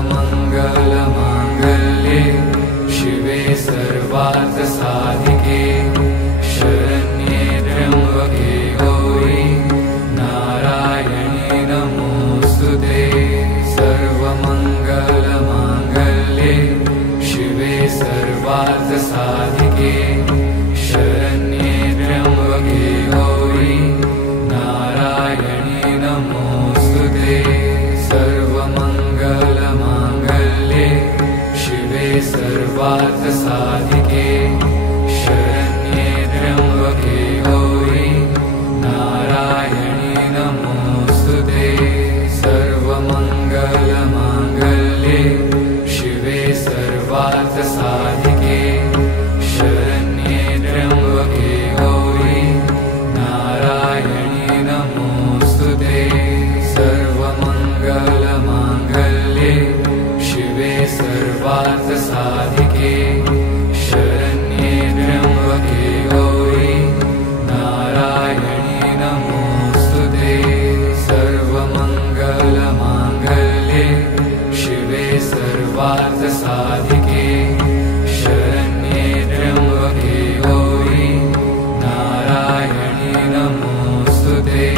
सर्वमङ्गलमाङ्गल्ये शिवे सर्वार्थसाधिके शरण्ये त्र्यम्बके गौरी नारायणी नमोऽस्तुते। सर्वमङ्गलमाङ्गल्ये शिवे सर्वार्थसाधिके शरण्ये त्र्यम्बके गौरी नारायणी नमोऽस्तुते। सर्वमङ्गलमाङ्गल्ये शिवे सर्वार्थसाधिके शरण्ये त्र्यम्बके गौरी नारायणी नमोऽस्तुते। सर्वमङ्गलमाङ्गल्ये शिवे सर्वार्थसाधिके शरण्ये त्र्यम्बके गौरी नारायणी नमोऽस्तुते। सर्वमङ्गलमाङ्गल्ये शिवे सर्वार्थसाधिके शरण्ये त्र्यम्बके गौरी नारायणी नमोऽस्तुते। सर्वमङ्गलमाङ्गल्ये शिवे सर्वार्थसाधिके शरण्ये त्र्यम्बके गौरी नारायणी नमोऽस्तुते।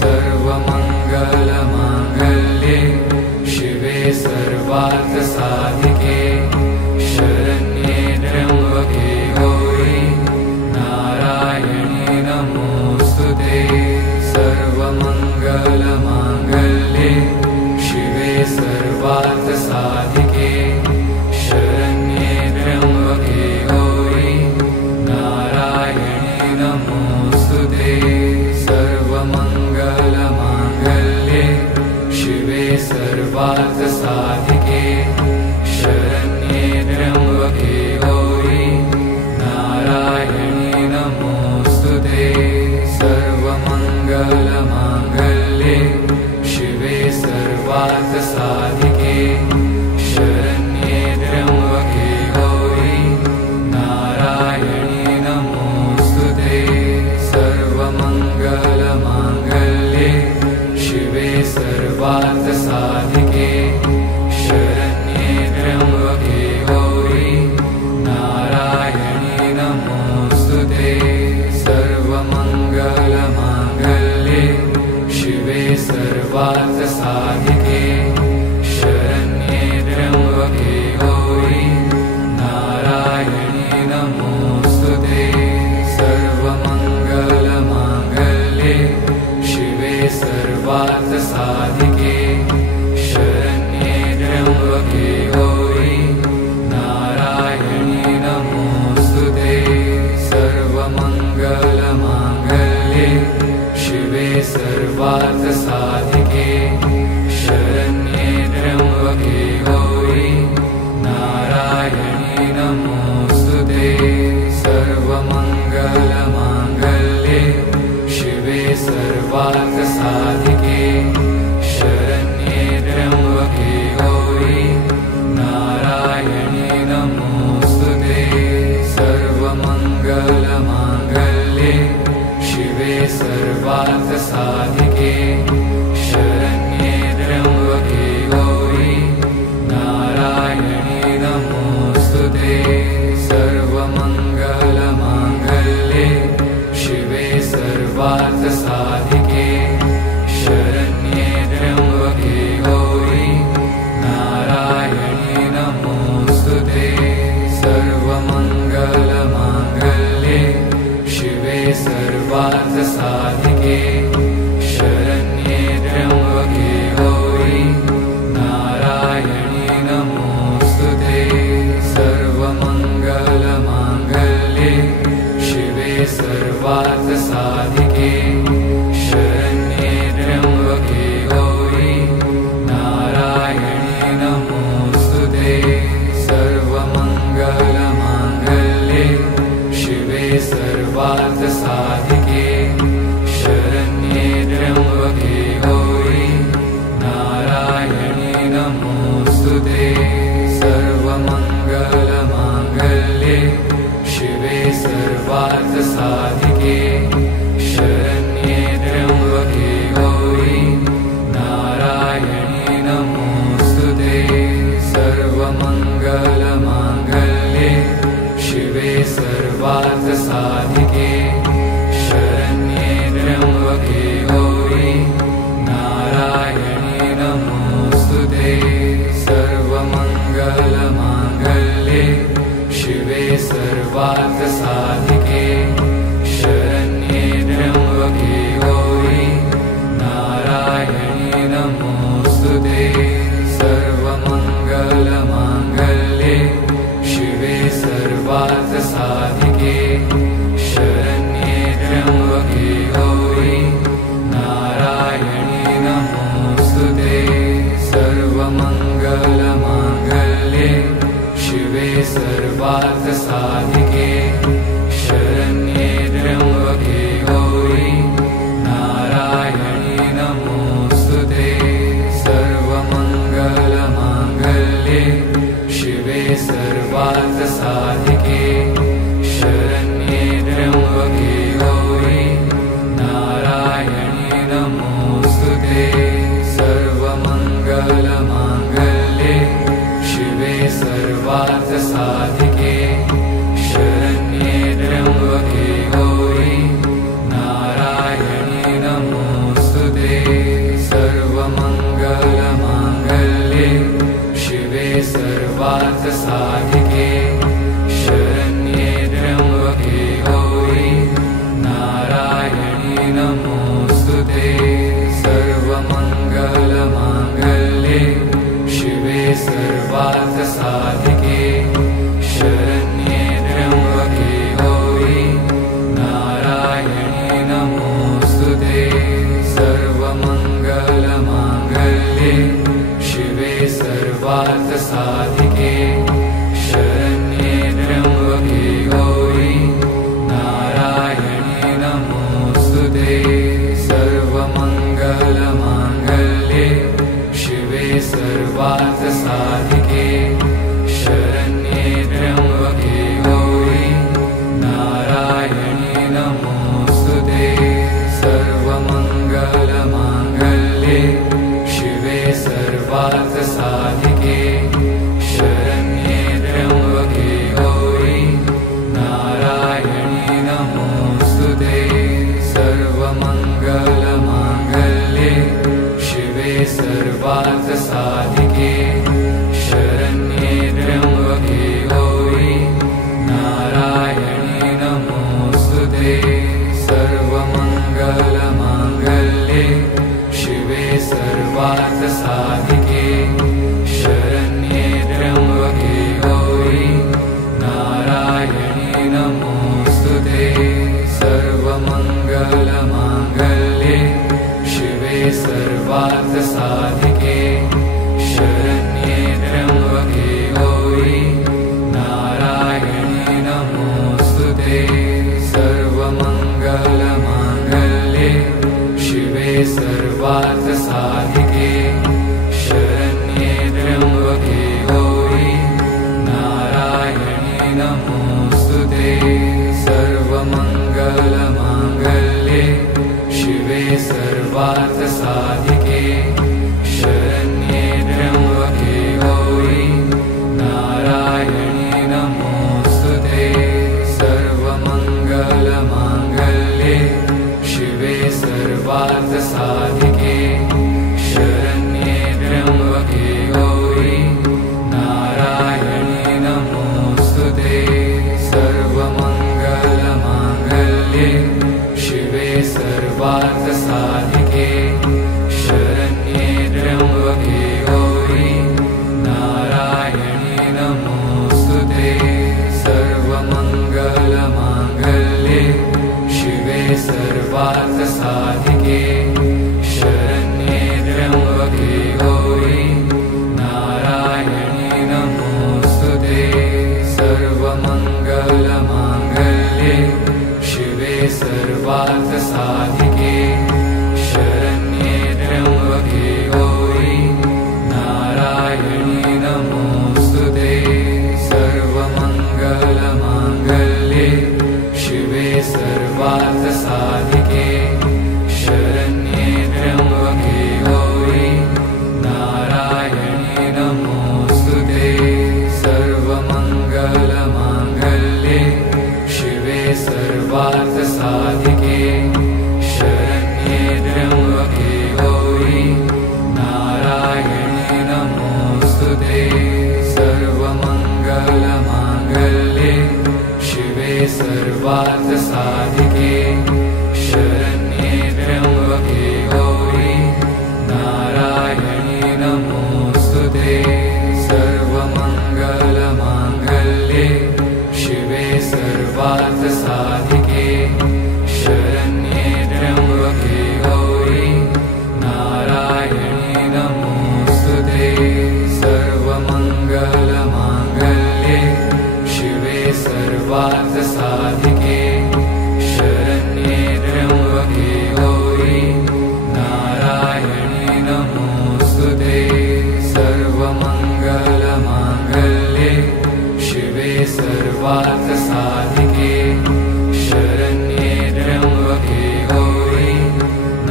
सर्वमङ्गलमाङ्गल्ये शिवे सर्वार्थसाधिके शरण्ये त्र्यम्बके गौरी नारायणी नमोऽस्तुते। सर्वमङ्गलमाङ्गल्ये शिवे सर्वार्थसाधिके शरण्ये त्र्यम्बके गौरी नारायणी नमोऽस्तुते। सर्वमङ्गलमाङ्गल्ये शिवे सर्वार्थसाधिके शरण्ये त्र्यम्बके गौरी नारायणी नमोऽस्तुते। सर्वमङ्गलमाङ्गल्ये शिवे सर्वार्थसाधिके शरण्ये त्र्यम्बके गौरी नारायणी नमोऽस्तुते। सर्वमङ्गलमाङ्गल्ये शिवे सर्वार्थसाधिके शरण्ये त्र्यम्बके गौरी नारायणी नमोऽस्तुते। सर्वमङ्गलमाङ्गल्ये शिवे सर्वार्थसाधिके शरण्ये त्र्यम्बके गौरी नारायणी नमोऽस्तुते। सर्वमङ्गलमाङ्गल्ये शिवे सर्वार्थसाधिके शरण्ये त्र्यम्बके गौरी नारायणी नमोऽस्तुते। सर्वमङ्गलमाङ्गल्ये शिवे सर्वार्थसाधिके शरण्ये त्र्यम्बके गौरी नारायणी नमोऽस्तुते। सर्वमङ्गलमाङ्गल्ये शिवे सर्वार्थसाधिके शरण्ये त्र्यम्बके गौरी नारायणी नमोऽस्तुते। सर्वमङ्गलमाङ्गल्ये शिवे सर्वार्थसाधिके शरण्ये त्र्यम्बके गौरी नारायणी नमोऽस्तुते। सर्वमङ्गलमाङ्गल्ये शिवे सर्वार्थसाधिके शरण्ये त्र्यम्बके गौरी नारायणी नमोऽस्तुते। सर्वमङ्गलमाङ्गल्ये शिवे सर्वार्थसाधिके शरण्ये त्र्यम्बके गौरी नारायणी नमोऽस्तुते। सर्वमङ्गलमाङ्गल्ये शिवे सर्वार्थसाधिके शरण्ये त्र्यम्बके गौरी नारायणी नमोऽस्तुते। सर्वमङ्गलमाङ्गल्ये शिवे सर्वार्थसाधिके शरण्ये त्र्यम्बके गौरी नारायणी नमोऽस्तुते। सर्वमङ्गलमाङ्गल्ये शिवे सर्वार्थसाधिके शरण्ये त्र्यम्बके गौरी नारायणी नमोऽस्तुते। सर्वार्थसाधिके शरण्ये त्र्यम्बके गौरी नारायणी नमोऽस्तुते सर्वमङ्गलमाङ्गल्ये शिवे सर्वार्थसाधिके शरण्ये त्र्यम्बके गौरी नारायणी नमोऽस्तुते सर्वमङ्गलमाङ्गल्ये शिवे सर्वार्थसाधिके शरण्ये त्र्यम्बके गौरी नारायणी नमोऽस्तुते सर्वमङ्गलमाङ्गल्ये शिवे सर्वार्थसाधिके शरण्ये त्र्यम्बके गौरी नारायणी नमोऽस्तुते सर्वमङ्गलमाङ्गल्ये शिवे सर्वार्थसाधिके शरण्ये त्र्यम्बके गौरी नारायणी नमोऽस्तुते सर्वमङ्गलमाङ्गल्ये शिवे सर्वार्थसाधिके शरण्ये त्र्यम्बके गौरी नारायणी नमोऽस्तुते सर्वमङ्गलमाङ्गल्ये शिवे सर्वार्थसाधिके शरण्ये त्र्यम्बके गौरी नारायणी नमोऽस्तुते सर्वमङ्गलमाङ्गल्ये शिवे सर्वार्थसाधिके शरण्ये त्र्यम्बके गौरी नारायणी नमोऽस्तुते सर्वमङ्गलमाङ्गल्ये शिवे सर्वार्थसाधिके शरण्ये त्र्यम्बके गौरी नारायणी नमोऽस्तुते सर्वमङ्गलमाङ्गल्ये शिवे सर्वार्थसाधिके शरण्ये त्र्यम्बके गौरी नारायणी नमोऽस्तुते सर्वमङ्गलमाङ्गल्ये शिवे सर्वार्थसाधिके शरण्ये सर्वार्थसाधिके शरण्ये त्र्यम्बके गौरी नारायणी नमोऽस्तुते सर्वमङ्गलमाङ्गल्ये शिवे सर्वार्थसाधिके शरण्ये त्र्यम्बके गौरी नारायणी नमोऽस्तुते सर्वमङ्गलमाङ्गल्ये शिवे सर्वार्थसाधिके शरण्ये त्र्यम्बके गौरी नारायणी नमोऽस्तुते सर्वमङ्गलमाङ्गल्ये शिवे सर्वार्थसाधिके शरण्ये त्र्यम्बके गौरी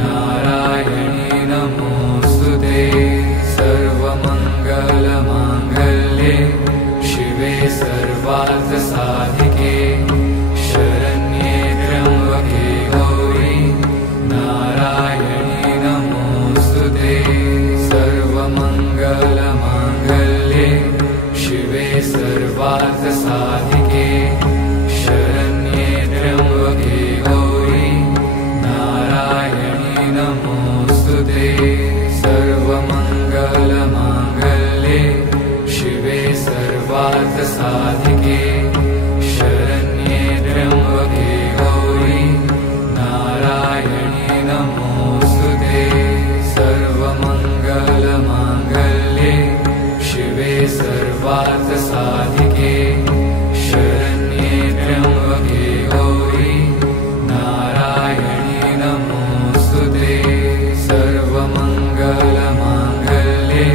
नारायणी नमोऽस्तुते सर्वमङ्गलमाङ्गल्ये शिवे सर्वार्थसाधिके शरण्ये त्र्यम्बके गौरी नारायणी नमोऽस्तुते सर्वमङ्गलमाङ्गल्ये शिवे सर्वार्थसाधिके शरण्ये त्र्यम्बके गौरी नारायणी नमोऽस्तुते सर्वमङ्गलमाङ्गल्ये शिवे सर्वार्थसाधिके शरण्ये त्र्यम्बके गौरी नारायणी नमोऽस्तुते सर्वमङ्गलमाङ्गल्ये शिवे सर्वार्थसाधिके शरण्ये त्र्यम्बके गौरी नारायणी नमोऽस्तुते सर्वमङ्गलमाङ्गल्ये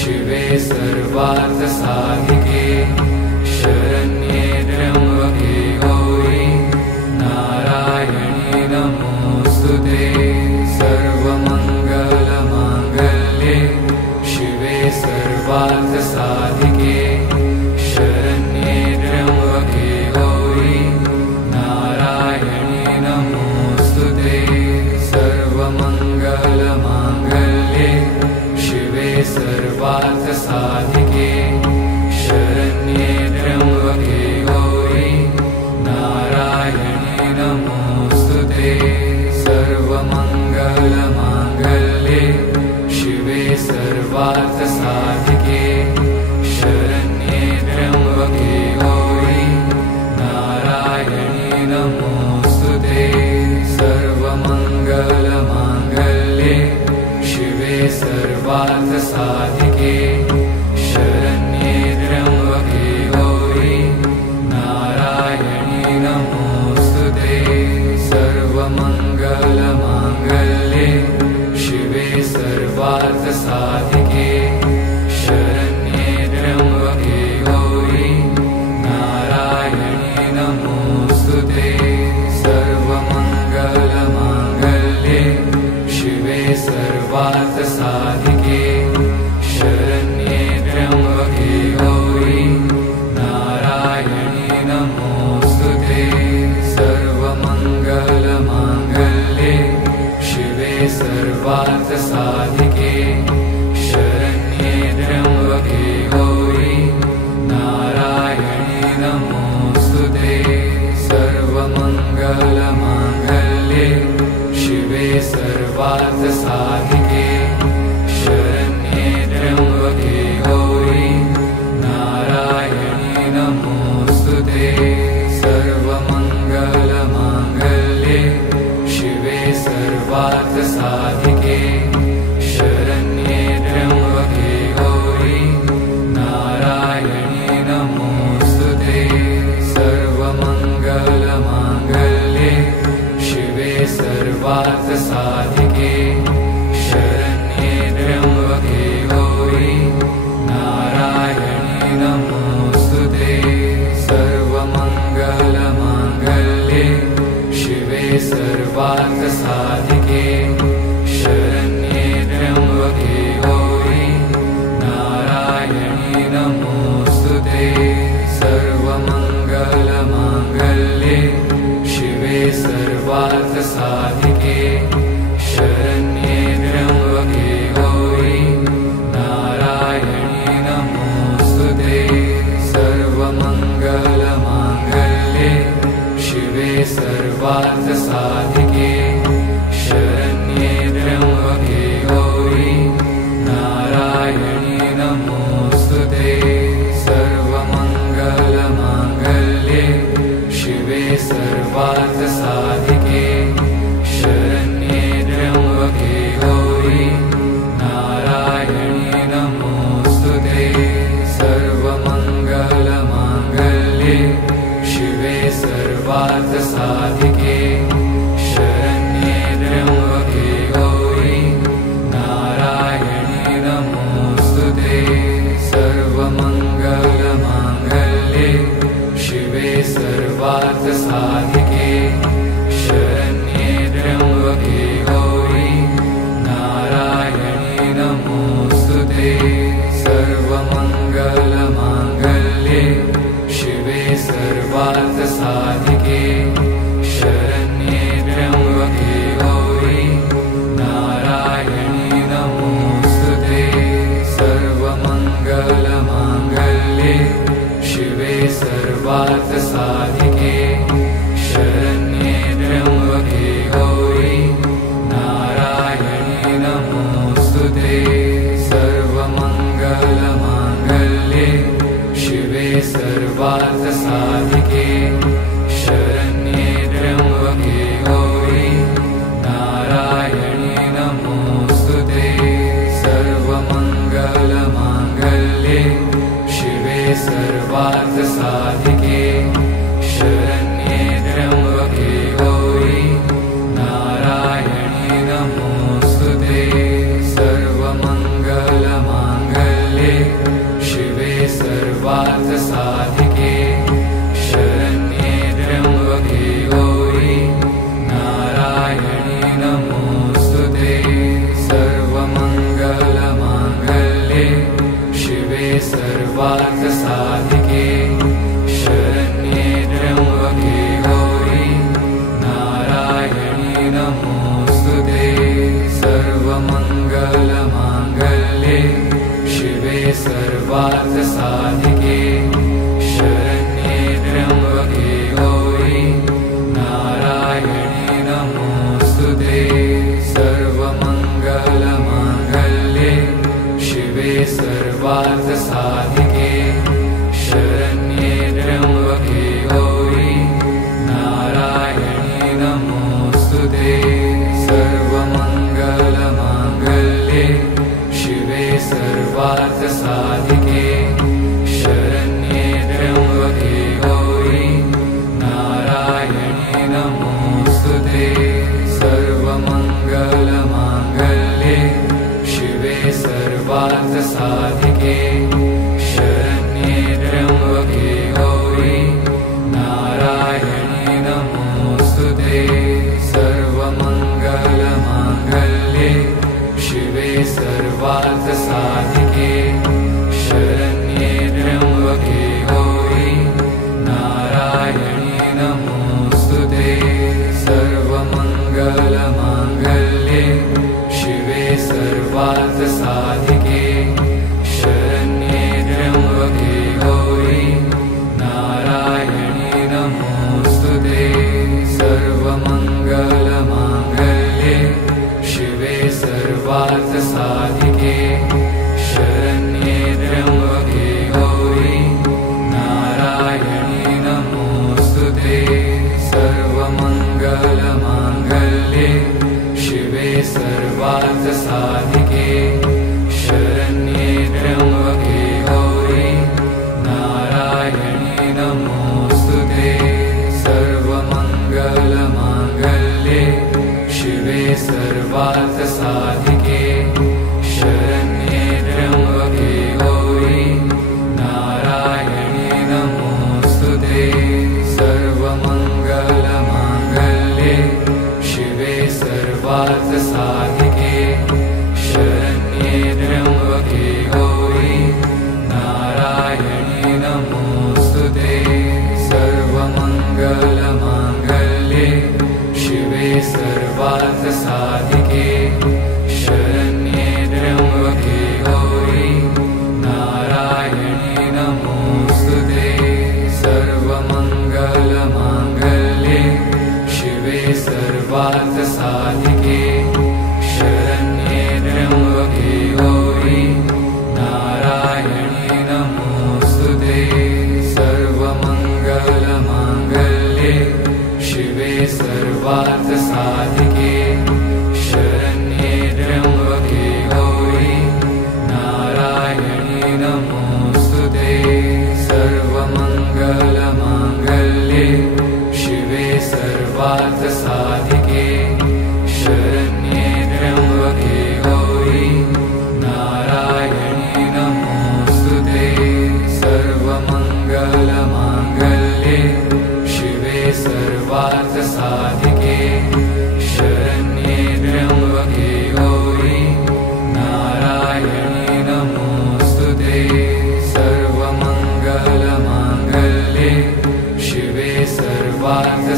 शिवे सर्वार्थसाधिके शरण्ये त्र्यम्बके गौरी नारायणी नमोऽस्तुते सर्वमङ्गलमाङ्गल्ये शिवे सर्वार्थसाधिके शरण्ये त्र्यम्बके गौरी नारायणी नमोऽस्तुते सर्वमङ्गलमाङ्गल्ये शिवे सर्वार्थसाधिके शरण्ये त्र्यम्बके गौरी नारायणी नमोऽस्तुते सर्वमङ्गलमाङ्गल्ये शिवे सर्वार्थसाधिके शरण्ये त्र्यम्बके गौरी नारायणी नमोऽस्तुते सर्वमङ्गलमाङ्गल्ये शिवे सर्वार्थसाधिके शरण्ये त्र्यम्बके गौरी नारायणी नमोऽस्तुते सर्वमङ्गलमाङ्गल्ये शिवे सर्वार्थसाधिके शरण्ये त्र्यम्बके गौरी नारायणी नमोऽस्तुते सर्वमङ्गलमाङ्गल्ये शिवे सर्वार्थसाधिके शरण्ये त्र्यम्बके गौरी नारायणी नमोऽस्तुते सर्वमङ्गलमाङ्गल्ये शिवे सर्वार्थसाधिके शरण्ये त्र्यम्बके गौरी नारायणी नमोऽस्तुते सर्वमङ्गलमाङ्गल्ये शिवे सर्वार्थसाधिके शरण्ये त्र्यम्बके गौरी नारायणी नमोऽस्तुते सर्वमङ्गलमाङ्गल्ये शिवे सर्वार्थसाधिके शरण्ये त्र्यम्बके गौरी नारायणी नमोऽस्तुते सर्वमङ्गलमाङ्गल्ये शिवे सर्वार्थसाधिके शरण्ये त्र्यम्बके गौरी नारायणी नमोऽस्तुते सर्वमङ्गलमाङ्गल्ये शिवे सर्वार्थसाधिके शरण्ये त्र्यम्बके गौरी नारायणी नमोऽस्तुते सर्वमङ्गलमाङ्गल्ये शिवे सर्वार्थसाधिके शरण्ये त्र्यम्बके गौरी नारायणी नमोऽस्तुते सर्वमङ्गलमाङ्गल्ये शिवे सर्वार्थसाधिके शरण्ये त्र्यम्बके गौरी नारायणी नमोऽस्तुते सर्वमङ्गलमाङ्गल्ये शिवे सर्वार्थसाधिके शरण्ये त्र्यम्बके गौरी नारायणी नमोऽस्तुते सर्वमङ्गलमाङ्गल्ये शिवे सर्वार्थसाधिके शरण्ये त्र्यम्बके गौरी नारायणी नमोऽस्तुते सर्वमङ्गलमाङ्गल्ये शिवे सर्वार्थसाधिके शरण्ये त्र्यम्बके गौरी नारायणी नमोऽस्तुते सर्वमङ्गलमाङ्गल्ये शिवे सर्वार्थसाधिके शरण्ये त्र्यम्बके गौरी नारायणी नमोऽस्तुते सर्वमङ्गलमाङ्गल्ये शिवे सर्वार्थसाधिके शरण्ये त्र्यम्बके गौरी नारायणी नमोऽस्तुते सर्वमङ्गलमाङ्गल्ये शिवे सर्वार्थसाधिके शरण्ये त्र्यम्बके गौरी नारायणी नमोऽस्तुते सर्वमङ्गलमाङ्गल्ये शिवे सर्वार्थसाधिके शरण्ये त्र्यम्बके गौरी नारायणी नमोऽस्तुते सर्वमङ्गलमाङ्गल्ये शिवे सर्वार्थसाधिके शरण्ये त्र्यम्बके गौरी नारायणी नमोऽस्तुते सर्वमङ्गलमाङ्गल्ये शिवे सर्वार्थसाधिके शरण्ये त्र्यम्बके गौरी नारायणी नमोऽस्तुते सर्वमङ्गलमाङ्गल्ये शिवे सर्वार्थसाधिके शरण्ये त्र्यम्बके गौरी नारायणी नमोऽस्तुते सर्वमङ्गलमाङ्गल्ये शिवे सर्वार्थसाधिके शरण्ये त्र्यम्बके गौरी नारायणी नमोऽस्तुते सर्वमङ्गलमाङ्गल्ये शिवे सर्वार्थसाधिके शरण्ये त्र्यम्बके गौरी नारायणी नमोऽस्तुते सर्वमङ्गलमाङ्गल्ये शिवे सर्वार्थसाधिके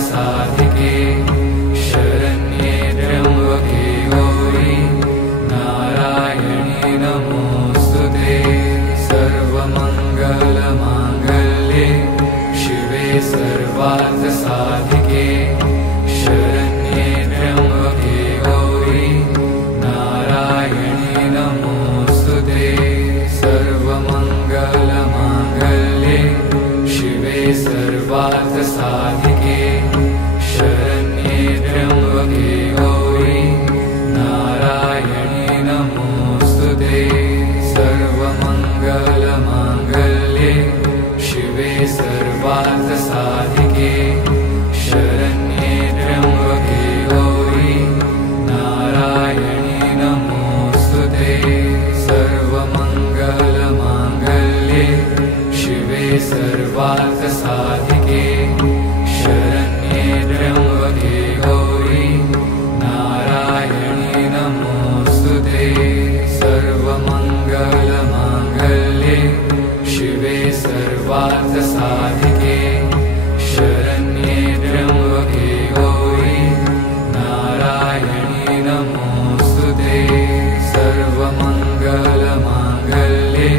साधिके शरण्ये त्र्यम्बके गौरी नारायणी नमोस्तुते सर्वमङ्गलमाङ्गल्ये शिवे सर्वार्थसाधिके शरण्ये त्र्यम्बके गौरी नारायणी नमोस्तुते सर्वमङ्गलमाङ्गल्ये शिवे सर्वार्थसाधिके शरण्ये त्र्यम्बके गौरी नारायणी नमोस्तुते सर्वमङ्गलमाङ्गल्ये शिवे सर्वार्थसाधिके शरण्ये त्र्यम्बके गौरी नारायणी नमोस्तुते सर्वमङ्गलमाङ्गल्ये शिवे सर्वार्थसाधिके शरण्ये त्र्यम्बके गौरी नारायणी नमोस्तुते सर्वमङ्गलमाङ्गल्ये शिवे सर्वार्थसाधिके शरण्ये त्र्यम्बके गौरी नारायणी नमोस्तुते सर्वमङ्गलमाङ्गल्ये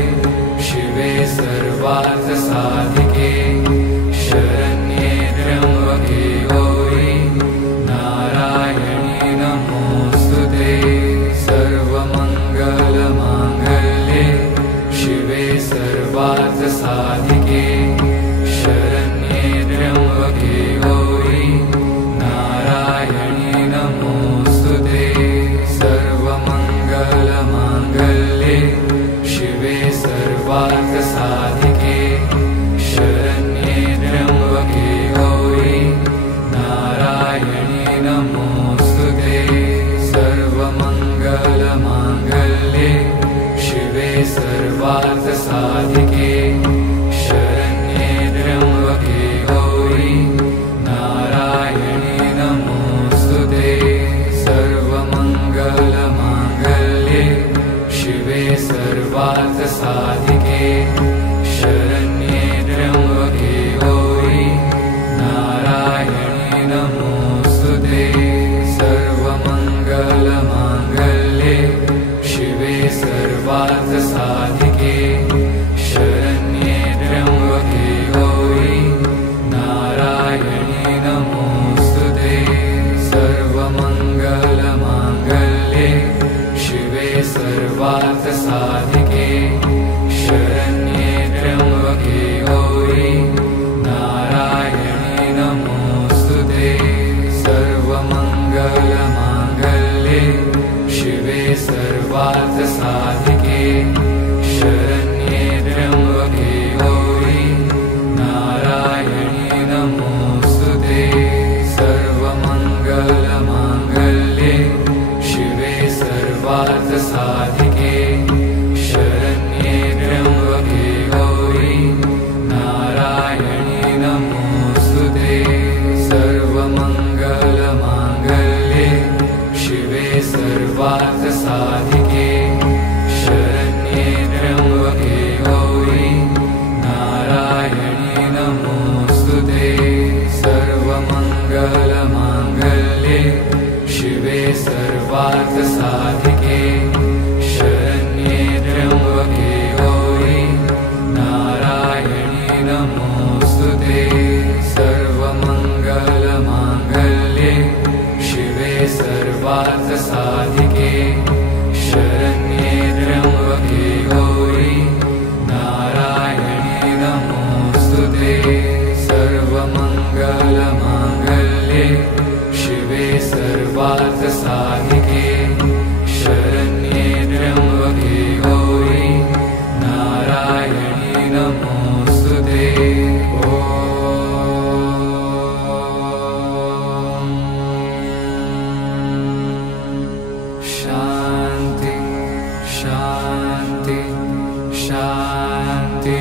शिवे सर्वार्थसाधिके शरण्ये त्र्यम्बके गौरी नारायणी नमोस्तुते सर्वमङ्गलमाङ्गल्ये शिवे सर्वार्थसाधिके शरण्ये त्र्यम्बके गौरी नारायणी नमोस्तुते सर्वमङ्गलमाङ्गल्ये शिवे सर्वार्थसाधिके शरण्ये त्र्यम्बके गौरी नारायणी नमोस्तुते सर्वमङ्गलमाङ्गल्ये शिवे सर्वार्थसाधिके शरण्ये त्र्यम्बके गौरी नारायणी नमोस्तुते सर्वमङ्गलमाङ्गल्ये शिवे सर्वार्थसाधिके शरण्ये त्र्यम्बके गौरी नारायणी नमोस्तुते सर्वमङ्गलमाङ्गल्ये शिवे सर्वार्थसाधिके शरण्ये त्र्यम्बके गौरी नारायणी नमोस्तुते सर्वमङ्गलमाङ्गल्ये शिवे सर्वार्थसाधिके शरण्ये त्र्यम्बके गौरी नारायणी नमोस्तुते सर्वमङ्गलमाङ्गल्ये शिवे सर्वार्थसाधिके शरण्ये त्र्यम्बके गौरी नारायणी नमोस्तुते सर्वमङ्गलमाङ्गल्ये शिवे सर्वार्थसाधिके शरण्ये त्र्यम्बके गौरी नारायणी नमोस्तुते सर्वमङ्गलमाङ्गल्ये शिवे सर्वार्थसाधिके शरण्ये त्र्यम्बके गौरी नारायणी नमोस्तुते सर्वमङ्गलमाङ्गल्ये शिवे सर्वार्थसाधिके शरण्ये त्र्यम्बके गौरी नारायणी नमोस्तुते सर्वमङ्गलमाङ्गल्ये शिवे सर्वार्थसाधिके शरण्ये त्र्यम्बके गौरी नारायणी नमोस्तुते सर्वमङ्गलमाङ्गल्ये शिवे सर्वार्थसाधिके शरण्ये त्र्यम्बके गौरी नारायणी नमोस्तुते शान्ति शान्ति शान्ति